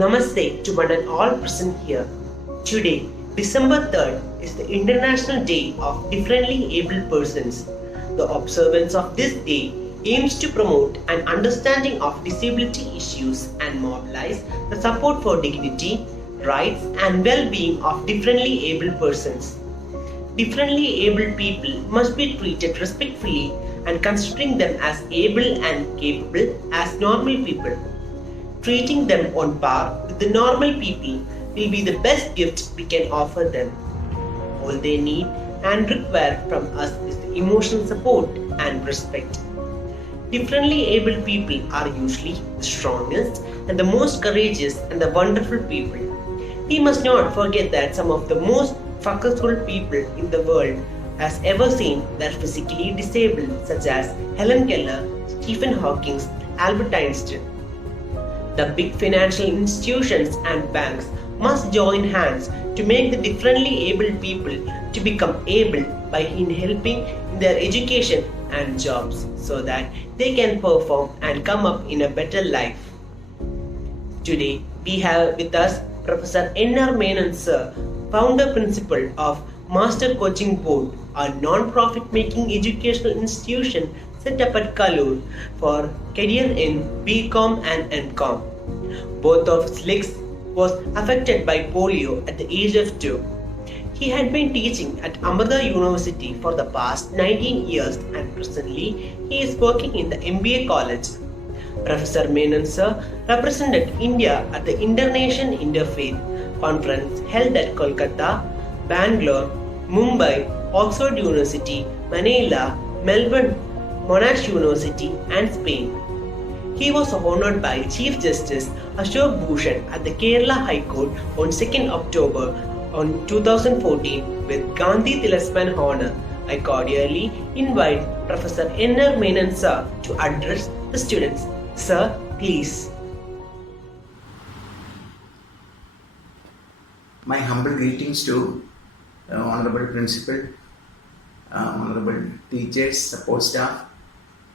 Namaste to one and all present here. Today, December 3rd, is the International Day of Differently Abled Persons. The observance of this day aims to promote an understanding of disability issues and mobilize the support for dignity, rights and well-being of differently abled persons. Differently abled people must be treated respectfully and considering them as able and capable as normal people. Treating them on par with the normal people will be the best gift we can offer them. All they need and require from us is the emotional support and respect. Differently abled people are usually the strongest and the most courageous and the wonderful people. We must not forget that some of the most successful people in the world has ever seen were physically disabled, such as Helen Keller, Stephen Hawking, Albert Einstein. The big financial institutions and banks must join hands to make the differently abled people to become able by helping in their education and jobs so that they can perform and come up in a better life. Today we have with us Professor N.R. Menon Sir, founder principal of Master Coaching Board, a non-profit making educational institution set up at Kalur for career in BCom and MCom. Both of his legs was affected by polio at the age of 2. He had been teaching at Amrita University for the past 19 years and presently he is working in the MBA college. Professor Menon Sir represented India at the International Interfaith Conference held at Kolkata, Bangalore, Mumbai, Oxford University, Manila, Melbourne, Monash University and Spain. He was honored by Chief Justice Ashok Bhushan at the Kerala High Court on 2nd October 2014 with Gandhi Tilasman Honor. I cordially invite Professor N.R. Menon Sir to address the students. Sir, please. My humble greetings to Honorable Principal, Honorable teachers, support staff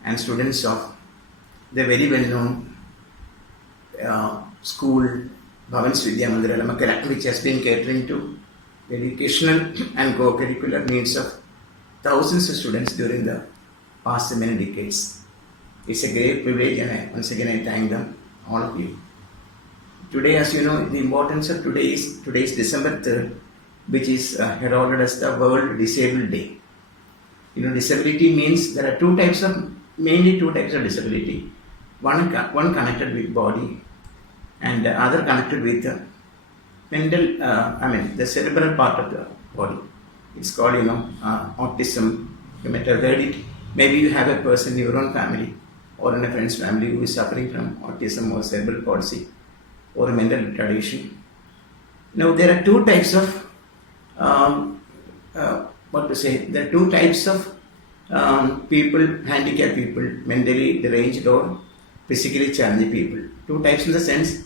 and students of the very well-known school Bhavans Vidya Mandira Lamakala, which has been catering to the educational and co-curricular needs of thousands of students during the past many decades. It's a great privilege and once again I thank them, all of you. Today, as you know, the importance of today is December 3rd, which is heralded as the World Disabled Day. Disability means there are mainly two types of disability. One connected with body and the other connected with the cerebral part of the body. It's called, autism. You might have heard it. Maybe you have a person in your own family or in a friend's family who is suffering from autism or cerebral palsy or mental retardation. Now there are two types of there are two types of people, handicapped people, mentally deranged or physically challenged people. Two types in the sense,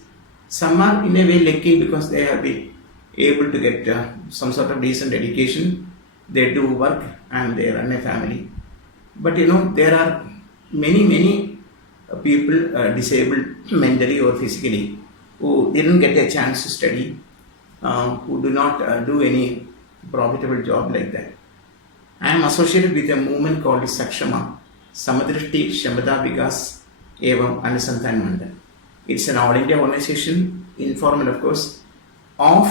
some are in a way lucky because they have been able to get some sort of decent education, they do work and they run a family. But there are many people disabled mentally or physically who didn't get a chance to study, who do not do any profitable job like that. I am associated with a movement called SAKSHAM, Samadrishti Shamata Vikas Evam Anusanthan Mandal. It's an all India organization, informal of course, of,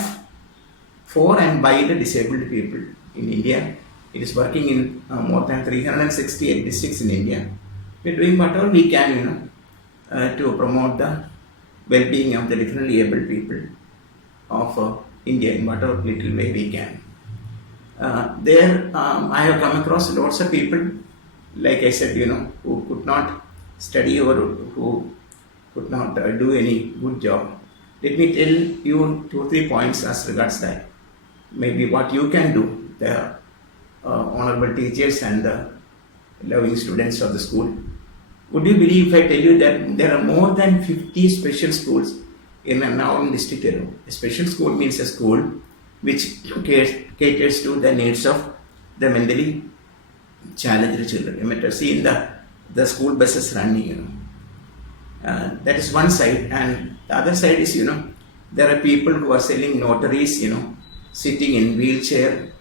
for and by the disabled people in India. It is working in more than 368 districts in India. We are doing whatever we can, to promote the well-being of the differently able people of India in whatever little way we can. I have come across lots of people, like I said, who could not study or who could not do any good job. Let me tell you 2 or 3 points as regards that. Maybe what you can do, the honorable teachers and the loving students of the school. Would you believe if I tell you that there are more than 50 special schools in Ernakulam district alone? A special school means a school which caters to the needs of the mentally challenged children. You might have seen the school buses running, That is one side, and the other side is, There are people who are selling notaries, sitting in wheelchair,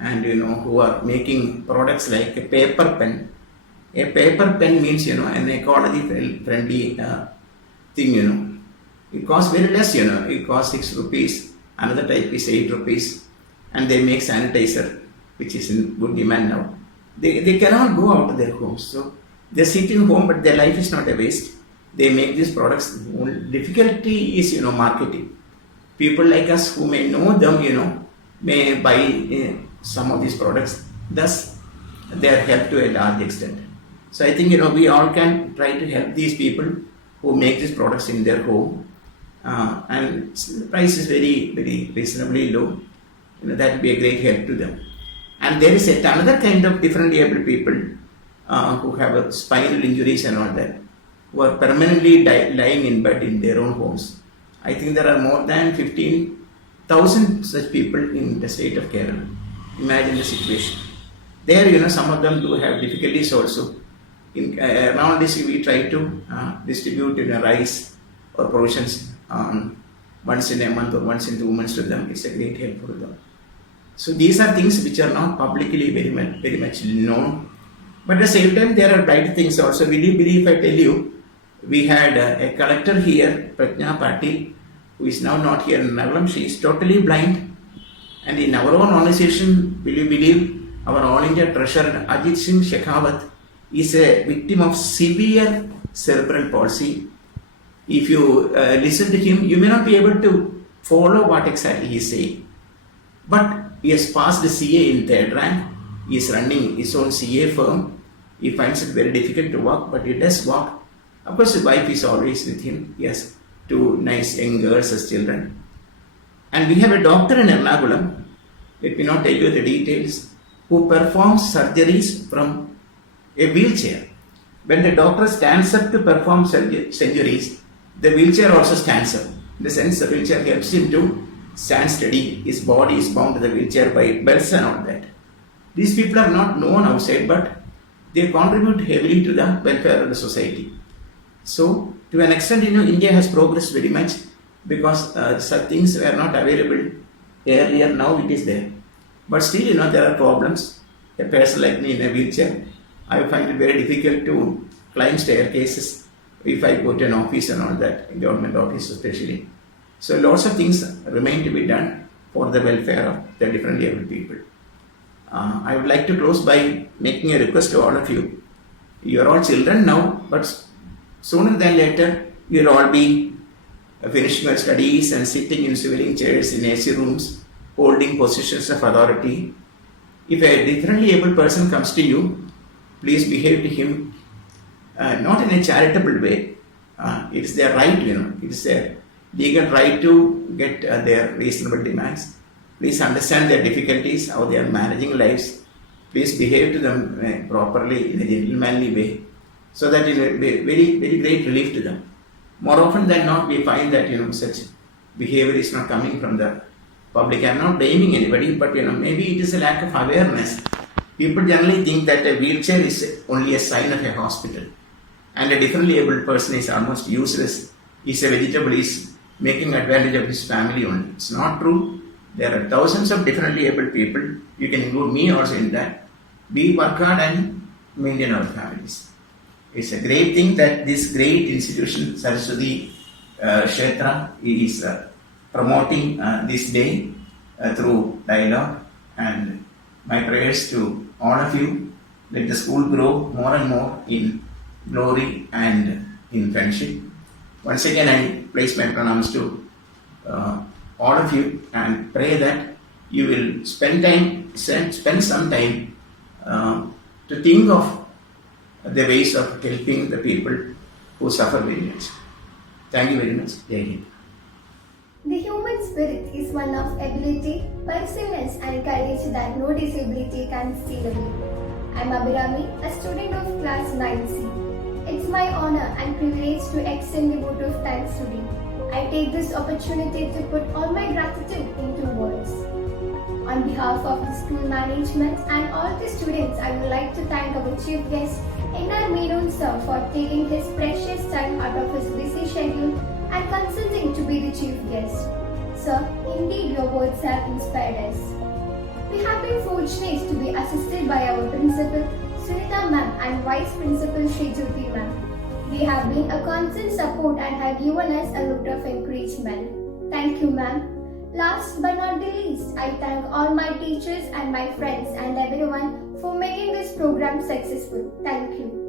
and who are making products like a paper pen. A paper pen means an ecology friendly thing. It costs very less. It costs 6 rupees. Another type is 8 rupees, and they make sanitizer, which is in good demand now. They cannot go out of their homes, so they sit in home, but their life is not a waste. They make these products. Difficulty is marketing. People like us who may know them, may buy some of these products. Thus, they are helped to a large extent. So I think we all can try to help these people who make these products in their home, and the price is very very reasonably low. That will be a great help to them. And there is another kind of differently able people who have spinal injuries and all that, who are permanently lying in bed in their own homes. I think there are more than 15,000 such people in the state of Kerala. Imagine the situation. There, some of them do have difficulties also. Around this, we try to distribute rice or provisions once in a month or once in 2 months to them. It's a great help for them. So these are things which are not publicly very much known. But at the same time, there are bright things also. Will you believe if I tell you, we had a collector here, Prajna Patil, who is now not here in Nagalam. She is totally blind. And in our own organization, will you believe, our All India Treasurer Ajit Singh Shekhawat is a victim of severe cerebral palsy. If you listen to him, you may not be able to follow what exactly he is saying. But he has passed the CA in third rank. He is running his own CA firm. He finds it very difficult to walk, but he does walk. Of course, his wife is always with him. He has 2 nice young girls as children. And we have a doctor in Ernakulam, let me not tell you the details, who performs surgeries from a wheelchair. When the doctor stands up to perform surgeries, the wheelchair also stands up. In the sense, the wheelchair helps him to stand steady. His body is bound to the wheelchair by belts and all that. These people are not known outside, but they contribute heavily to the welfare of the society. So, to an extent, India has progressed very much because such things were not available earlier. Now it is there. But still, there are problems. A person like me in a wheelchair, I find it very difficult to climb staircases if I go to an office and all that, government office especially. So lots of things remain to be done for the welfare of the differently abled people. I would like to close by making a request to all of you. You are all children now, but sooner than later you will all be finishing your studies and sitting in swiveling chairs in AC rooms, holding positions of authority. If a differently able person comes to you, please behave to him not in a charitable way. It's their right, it's their legal right to get their reasonable demands. Please understand their difficulties, how they are managing lives. Please behave to them properly in a gentlemanly way, so that it will be very, very great relief to them. More often than not, we find that such behavior is not coming from the public. I am not blaming anybody, but maybe it is a lack of awareness. People generally think that a wheelchair is only a sign of a hospital, and a differently abled person is almost useless. He's a vegetable. He's making advantage of his family only. It's not true. There are thousands of differently abled people. You can include me also in that. We work hard and maintain our families. It's a great thing that this great institution, Saraswati Kshetra, is promoting this day through dialogue, and my prayers to all of you. Let the school grow more and more in glory and in friendship. Once again, I place my pranams to all of you and pray that you will spend some time to think of the ways of helping the people who suffer very much. Thank you very much. Jai Hind. The human spirit is one of ability, perseverance and courage that no disability can steal away. I am Abhirami, a student of class 9C. It's my honor and privilege to extend the vote of thanks today. I take this opportunity to put all my gratitude into words. On behalf of the school management and all the students, I would like to thank our chief guest, N.R. Menon sir, for taking his precious time out of his busy schedule and consenting to be the chief guest. Sir, indeed your words have inspired us. We have been fortunate to be assisted by our principal, Sunita ma'am, and vice principal Shri Jyoti ma'am. They have been a constant support and have given us a lot of encouragement. Thank you, ma'am. Last but not the least, I thank all my teachers and my friends and everyone for making this program successful. Thank you.